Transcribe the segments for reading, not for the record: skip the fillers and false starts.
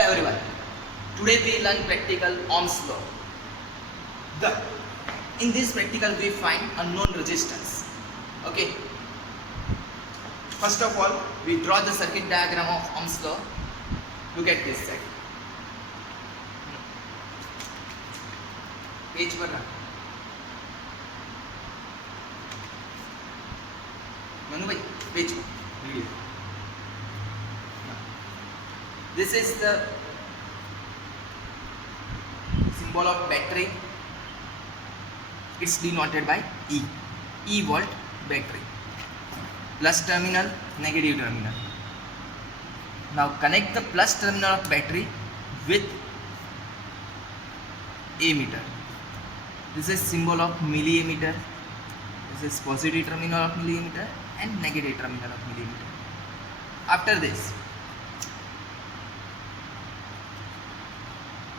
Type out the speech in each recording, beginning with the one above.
Everyone, today we learn practical Ohm's law. The in this practical we find unknown resistance. Okay. First of all, we draw the circuit diagram of Ohm's law. Look at this side. Page पर रख. मनु भाई, page पर. This is the symbol of battery. It's denoted by E. E volt battery. Plus terminal, negative terminal. Now connect the plus terminal of battery with ammeter. This is symbol of milliammeter. This is positive terminal of milliammeter and negative terminal of milliammeter. After this,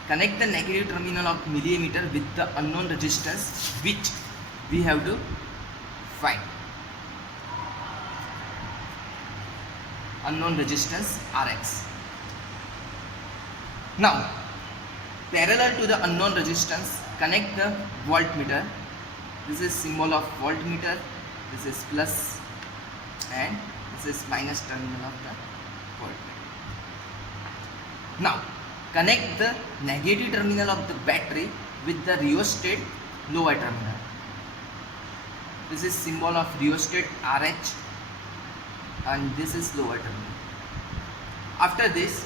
connect the negative terminal of milliammeter with the unknown resistance which we have to find. Unknown resistance Rx. Now, parallel to the unknown resistance, connect the voltmeter. This is symbol of voltmeter. This is plus and this is minus terminal of the voltmeter. Now, connect the negative terminal of the battery with the rheostat lower terminal. This is symbol of rheostat RH and this is lower terminal. After this,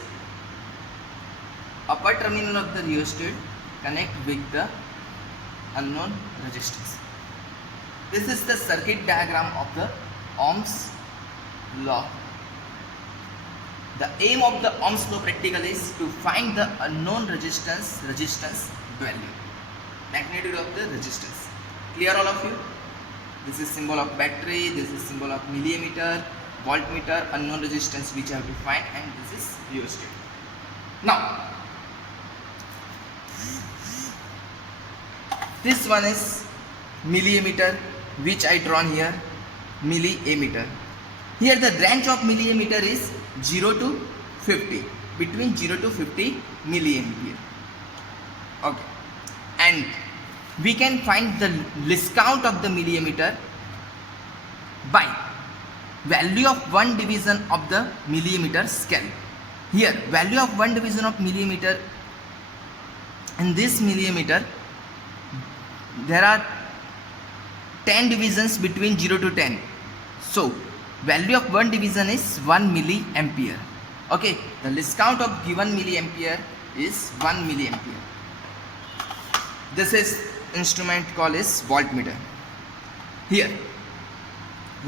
upper terminal of the rheostat connect with the unknown resistance. This is the circuit diagram of the Ohm's law. The aim of the Ohm's law practical is to find the unknown resistance value, magnitude of the resistance. Clear all of you? This is symbol of battery, this is symbol of milliammeter, voltmeter, unknown resistance which I have to find, and this is rheostat. Now, this one is milliammeter which I drawn here, milliammeter. Here the range of milliammeter is 0 to 50, between 0 to 50 milliampere. Okay, and we can find the least count of the milliammeter by value of one division of the millimeter scale. Here value of one division of millimeter, in this millimeter there are 10 divisions between 0 to 10. So value of one division is 1 milliampere. Okay, the least count of given milliampere is 1 milliampere. This is instrument called is voltmeter. Here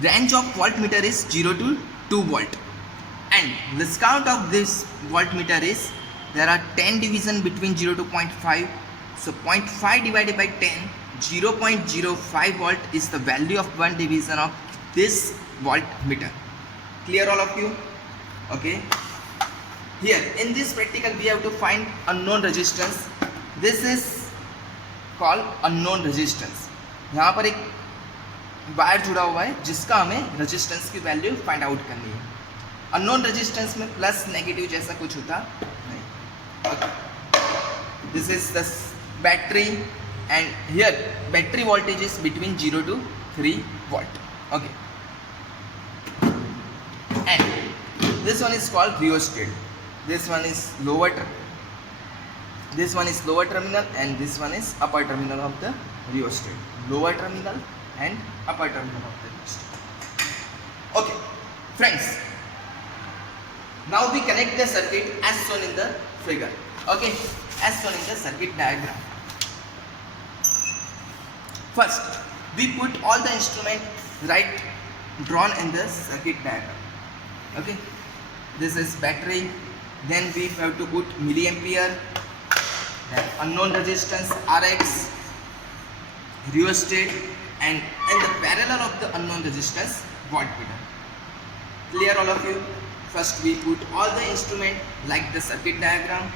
range of voltmeter is 0 to 2 volt and least count of this voltmeter is there are 10 division between 0 to 0.5. So 0.5 divided by 10, 0.05 volt is the value of one division of this voltmeter. Clear all of you? Okay. Here in this practical we have to find unknown resistance. This is called unknown resistance. यहाँ पर एक wire जुड़ा हुआ है जिसका हमें resistance की value find out करनी है. अननोन रेजिस्टेंस में प्लस नेगेटिव जैसा कुछ होता नहीं. Okay. This is the battery and here battery voltage is between 0 to 3 volt. Okay. And this one is called rheostat. This one is lower terminal and this one is upper terminal of the rheostat. Lower terminal and upper terminal of the rheostat. Okay, friends. Now we connect the circuit as shown in the figure. Okay, as shown in the circuit diagram. First, we put all the instrument right drawn in the circuit diagram. Okay, this is battery, then we have to put milliampere, then unknown resistance Rx, rheostat, and in the parallel of the unknown resistance voltmeter. Clear all of you? First we put all the instrument like the circuit diagram.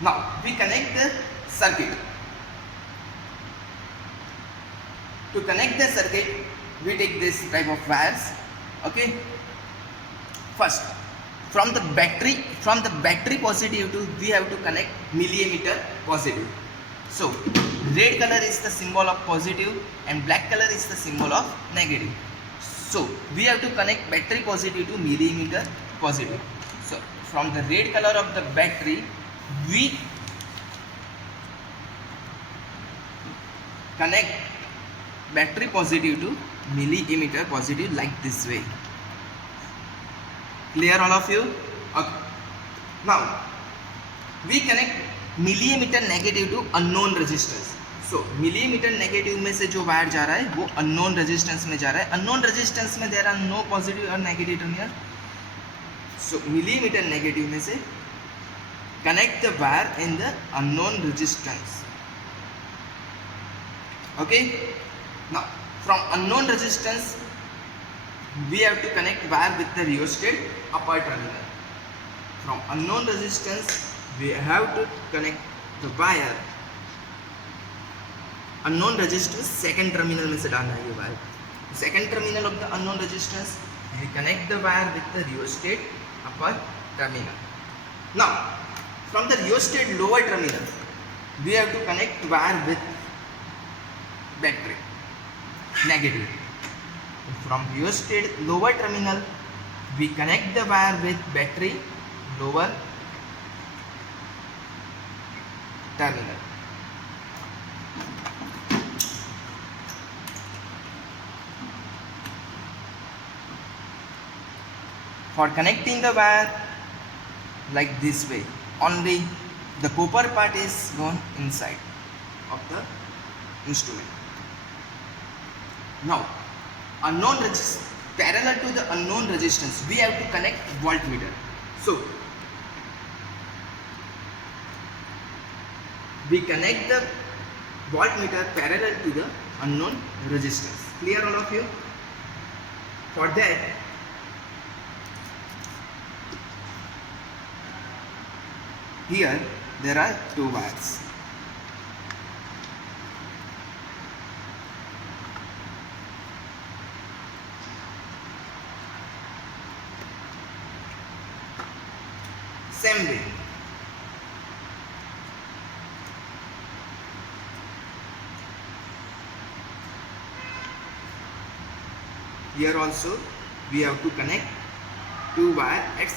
Now we connect the circuit. To connect the circuit we take this type of wires. Okay, first from the battery positive to we have to connect millimeter positive. So red color is the symbol of positive and black color is the symbol of negative. So we have to connect battery positive to millimeter positive. So from the red color of the battery we connect battery positive to millimeter positive like this way. Clear all of you? Okay. Now we connect millimeter negative to unknown resistance. So millimeter negative में से जो wire जा रहा है वो unknown resistance में जा रहा है. Unknown resistance में there are no positive or negative terminal. So millimeter negative में से connect the wire in the unknown resistance. Okay. Now from unknown resistance we have to connect wire with the rheostat upper terminal. From unknown resistance we have to connect the wire unknown resistance second terminal में से डालना है ये wire. Second terminal of the unknown resistance we connect the wire with the rheostat upper terminal. Now from the rheostat lower terminal we have to connect wire with battery negative. From rheostat lower terminal we connect the wire with battery lower terminal. For connecting the wire like this way, only the copper part is gone inside of the instrument. Now unknown resistance, parallel to the unknown resistance we have to connect voltmeter. So we connect the voltmeter parallel to the unknown resistance. Clear all of you? For that here there are two wires. Same way. Here also we have to connect two wire at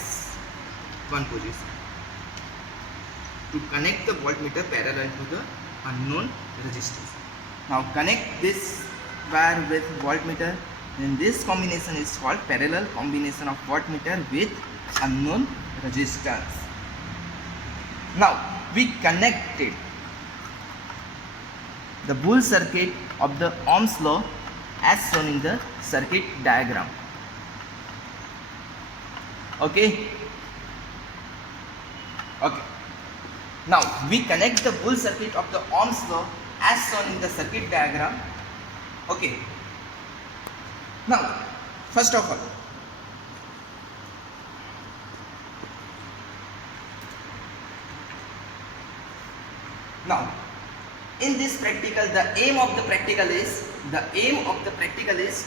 one position to connect the voltmeter parallel to the unknown resistance. Now connect this wire with voltmeter, then this combination is called parallel combination of voltmeter with unknown resistance. Now we connected the bull circuit of the Ohm's law as shown in the circuit diagram. Okay. Now we connect the bull circuit of the Ohm's law as shown in the circuit diagram. Okay. Now first of all in this practical the aim of the practical is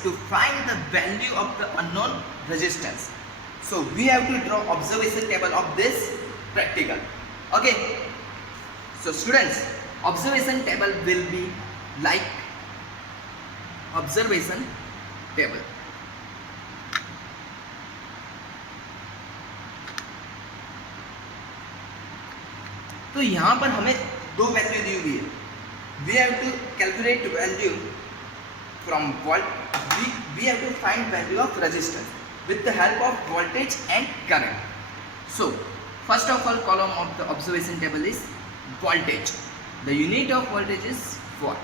to find the value of the unknown resistance. So we have to draw observation table of this practical. Okay. So students, observation table will be like observation table. तो यहाँ पर हमें दो value दी हुई है. We have to calculate value from volt. We have to find value of resistance with the help of voltage and current. So first of all column of the observation table is voltage. The unit of voltage is watt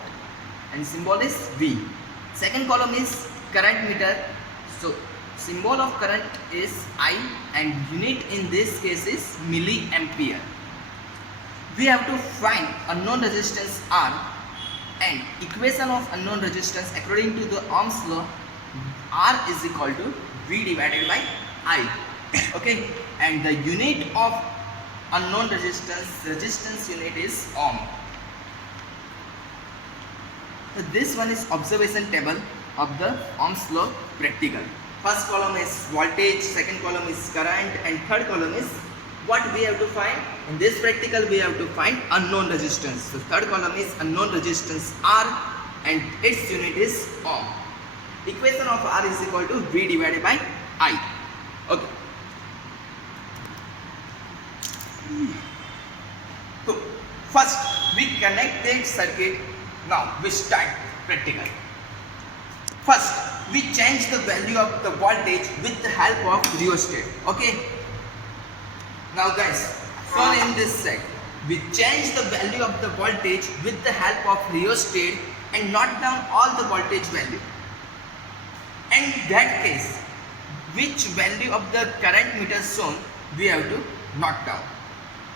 and symbol is V. Second column is current meter. So symbol of current is I and unit in this case is milliampere. We have to find unknown resistance R and equation of unknown resistance according to the Ohm's law, R is equal to V divided by I. Okay, and the unit of unknown resistance unit is Ohm. So this one is observation table of the Ohm's law practical. First column is voltage, second column is current, and third column is what we have to find. In this practical we have to find unknown resistance. So third column is unknown resistance R and its unit is ohm. Equation of R is equal to V divided by I. Okay. So first we connect that circuit. Now we start practical. First we change the value of the voltage with the help of rheostat. Okay. Now guys, shown in this set, we change the value of the voltage with the help of rheostat and note down all the voltage value. And in that case, which value of the current meter shown we have to note down.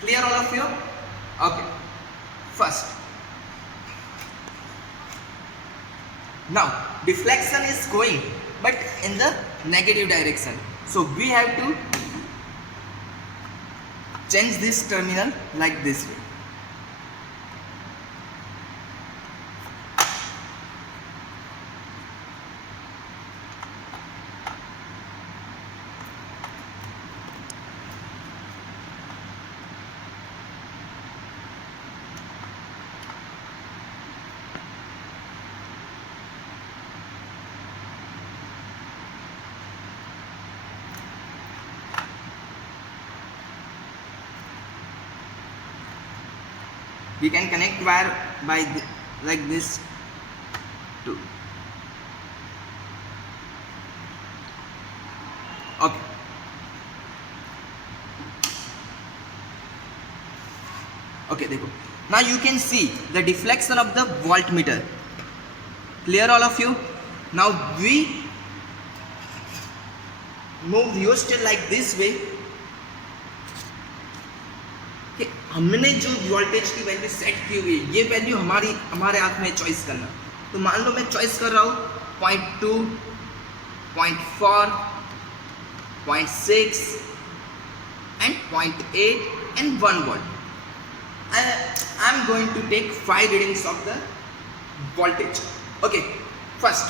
Clear all of you? Okay. First. Now deflection is going but in the negative direction. So we have to change this terminal like this way. We can connect wire by like this too. Okay. Okay, देखो. Now you can see the deflection of the voltmeter. Clear all of you? Now we move rheostat like this way. कि हमने जो voltage की value set की हुई है ये value हमारे हाथ में चॉइस करना. तो मान लो मैं चॉइस कर रहा हूँ 0.2, 0.4, 0.6 and 0.8 and 1 volt. I am going to take 5 readings of the voltage. Okay, first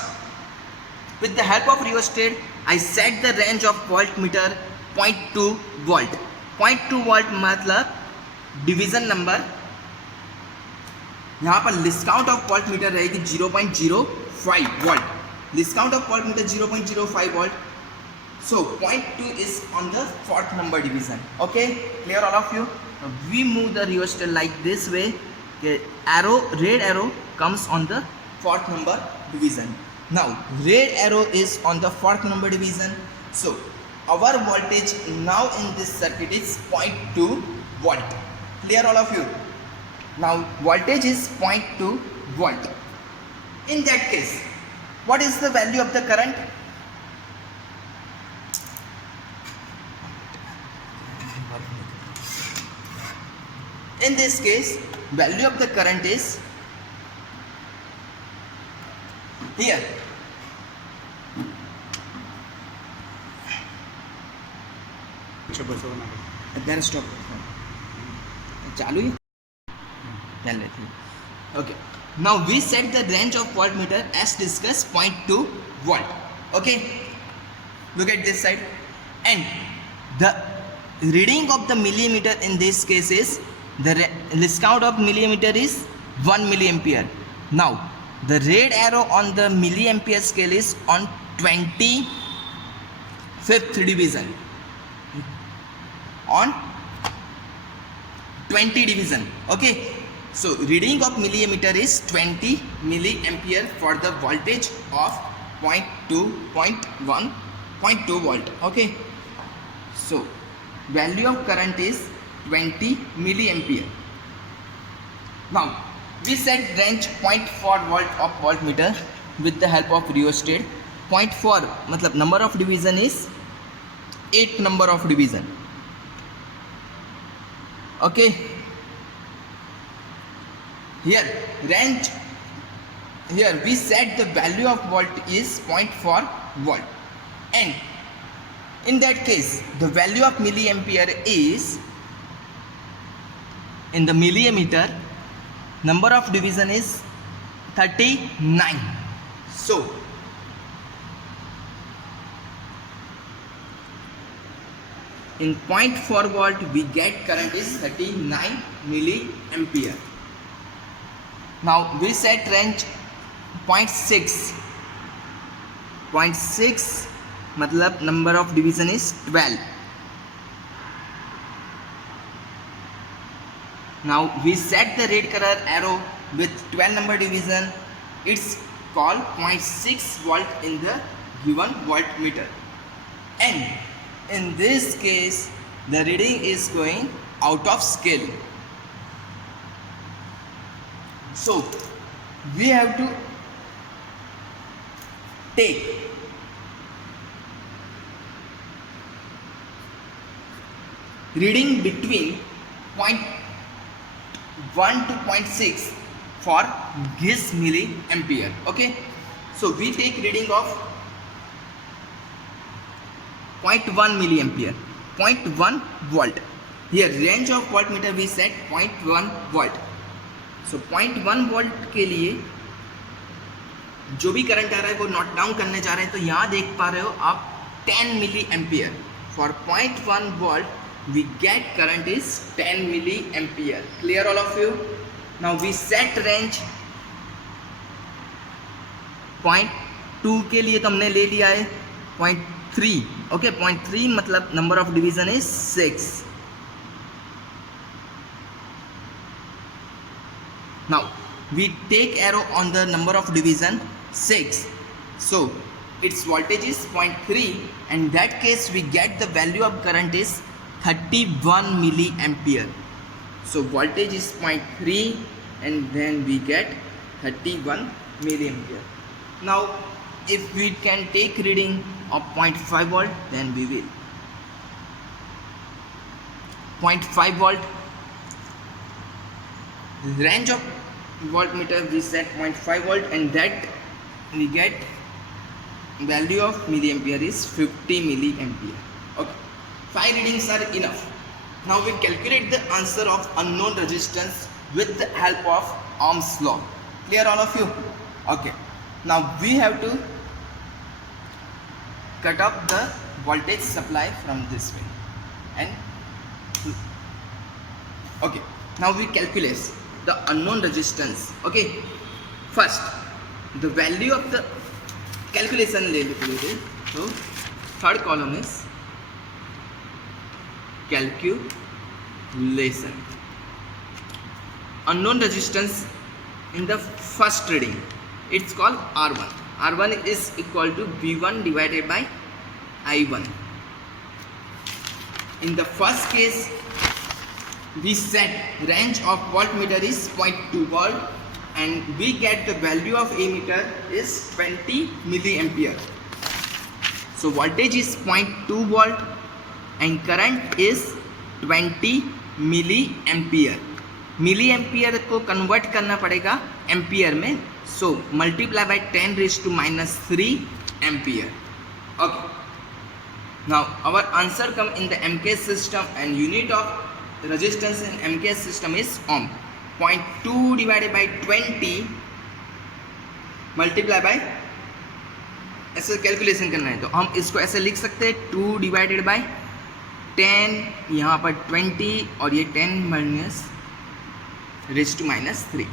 with the help of rheostat I set the range of voltmeter 0.2 volt. 0.2 volt मतलब डिवीजन नंबर. यहाँ पर least count of voltmeter रहेगी 0.05 volt. Least count of voltmeter 0.05 volt. So 0.2 is on the 4th number division. Okay, clear all of you? We move the rheostat like this way. Arrow, red arrow comes on the 4th number division. Now red arrow is on the 4th number division. So our voltage now in this circuit is 0.2 volt. Clear all of you? Now voltage is 0.2 volt. In that case, what is the value of the current? In this case, value of the current is here. Then stop. चालू ही चल रही थी. Okay. Now we set the range of voltmeter as discussed 0.2 volt. Okay. Look at this side. And the reading of the millimeter in this case is the list count of millimeter is 1 milliampere. Now the red arrow on the milliampere scale is on 25th division. On 20 division. Okay, so reading of millimeter is 20 milliampere for the voltage of 0.2, 0.1, 0.2 volt. Okay, so value of current is 20 milliampere. Now we set range 0.4 volt of voltmeter with the help of rheostat. 0.4 मतलब number of division is 8 number of division. Okay, here range, here we set the value of volt is 0.4 volt, and in that case the value of milliampere is, in the millimeter number of division is 39. So in 0.4 volt we get current is 39 milliampere. Now we set range 0.6. 0.6 मतलब number of division is 12. Now we set the red color arrow with 12 number division. It's called 0.6 volt in the given voltmeter, and in this case the reading is going out of scale. So we have to take reading between 0.1 to 0.6 for this milliampere. Okay, so we take reading of 0.1 milliampere, 0.1 volt. Here range of voltmeter we set 0.1 volt. So 0.1 volt के लिए जो भी current आ रहा है वो note down करने जा रहे हैं. तो यहाँ देख पा रहे हो आप 10 milliampere. For 0.1 volt we get current is 10 milliampere. Clear all of you? Now we set range 0.2 के लिए तो हमने ले लिया है 0.3. ओके, 0.3 मतलब number of division is 6. Now we take arrow on the number of division 6. So its voltage is 0.3. In that case we get the value of current is 31 milliampere. So voltage is 0.3 and then we get 31 milliampere. Now if we can take reading of 0.5 volt, then we will. 0.5 volt. Range of voltmeter we set 0.5 volt, and that we get value of milliampere is 50 milliampere. Okay, 5 readings are enough. Now we calculate the answer of unknown resistance with the help of Ohm's law. Clear all of you? Okay, now we have to cut off the voltage supply from this way, and okay, now we calculate the unknown resistance. Okay, first the value of the calculation ले लेते. So third column is calculation. Unknown resistance in the first reading, it's called R1. R1 is equal to V1 divided by I1. In the first case we set range of voltmeter is 0.2 volt, and we get the value of ammeter is 20 milliampere. So voltage is 0.2 volt and current is 20 milliampere. milliampere को convert करना पड़ेगा ampere में. So multiply by 10 raised to -3 ampere. Okay, now our answer come in the MK system, and unit of resistance in MK system is ohm. 0.2 divided by 20 multiply by, ऐसे calculation करना है तो हम इसको ऐसे लिख सकते हैं 2 डिवाइडेड बाय 10, यहाँ पर 20 और ये 10 माइनस रेज़ टू -3.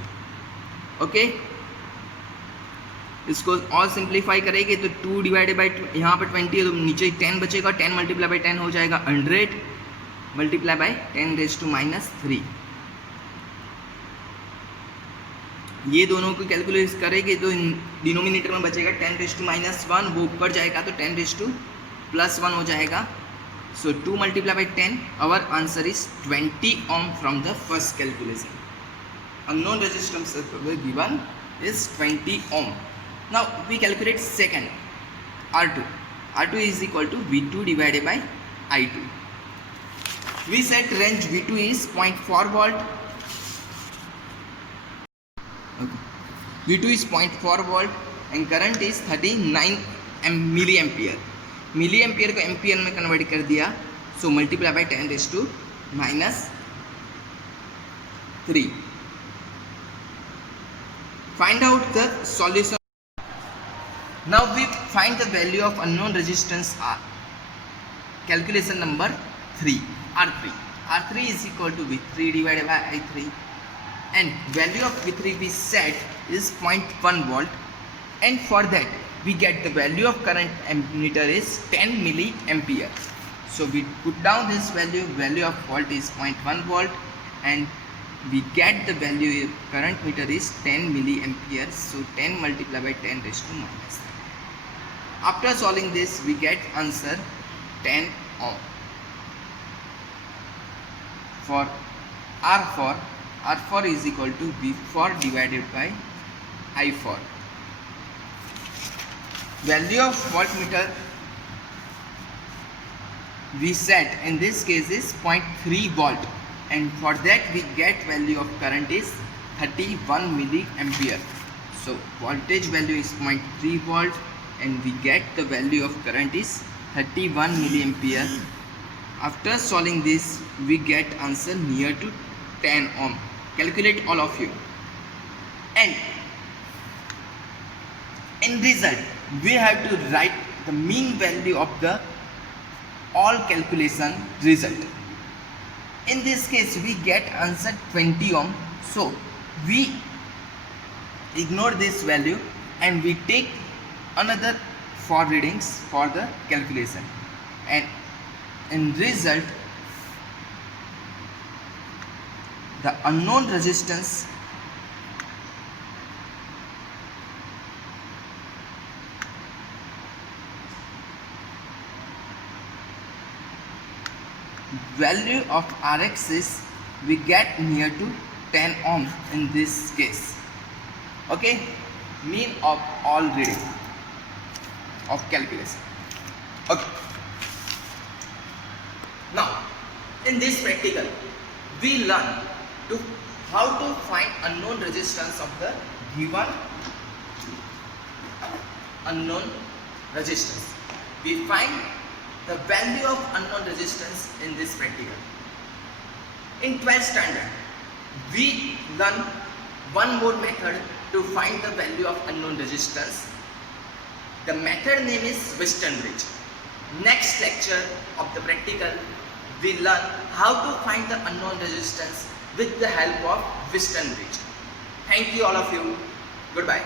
ओके, इसको और सिंप्लीफाई करेंगे तो 2 डिवाइडेड बाय यहाँ पर 20 है तो नीचे 10 बचेगा. 10 मल्टीप्लाई बाय 10 हो जाएगा 100 मल्टीप्लाई बाय 10 रेज़ टू -3. ये दोनों को कैलकुलेट करेंगे तो डिनोमिनेटर में बचेगा 10 रेज़ टू -1, वो ऊपर जाएगा तो 10 रेज़ टू +1 हो जाएगा. So 2 multiply by 10, our answer is 20 ohm from the first calculation. Unknown resistance given is 20 ohm. Now we calculate second R2. R2 is equal to V2 divided by I2. We set range V2 is 0.4 volt. Okay. V2 is 0.4 volt and current is 39 milliampere. Milliampere को ampere में convert कर दिया. So multiply by 10 raised to -3. Find out the solution. Now we find the value of unknown resistance R. Calculation number 3, R3. R3 is equal to V3 divided by I3, and value of V3 we set is 0.1 volt, and for that we get the value of current ammeter is 10 milliampere. So we put down this value of volt is 0.1 volt, and we get the value of current meter is 10 milliampere. So 10 multiplied by 10 raised to minus 3. After solving this, we get answer 10 ohm. For R4 is equal to V4 divided by I4. Value of voltmeter we set in this case is 0.3 volt, and for that we get value of current is 31 milliampere. So voltage value is 0.3 volt, and we get the value of current is 31 milliampere. After solving this, we get answer near to 10 ohm. Calculate all of you. And in result, we have to write the mean value of the all calculation result. In this case, we get answer 20 ohm. So we ignore this value and we take another 4 readings for the calculation, and in result the unknown resistance value of Rx is we get near to 10 ohm in this case. Okay, mean of all reading of calculation. Okay, now in this practical we learn to how to find unknown resistance of the given unknown resistance. We find the value of unknown resistance in this practical. In 12th standard, we learn one more method to find the value of unknown resistance. The method name is Wheatstone bridge. Next lecture of the practical, we learn how to find the unknown resistance with the help of Wheatstone bridge. Thank you all of you. Goodbye.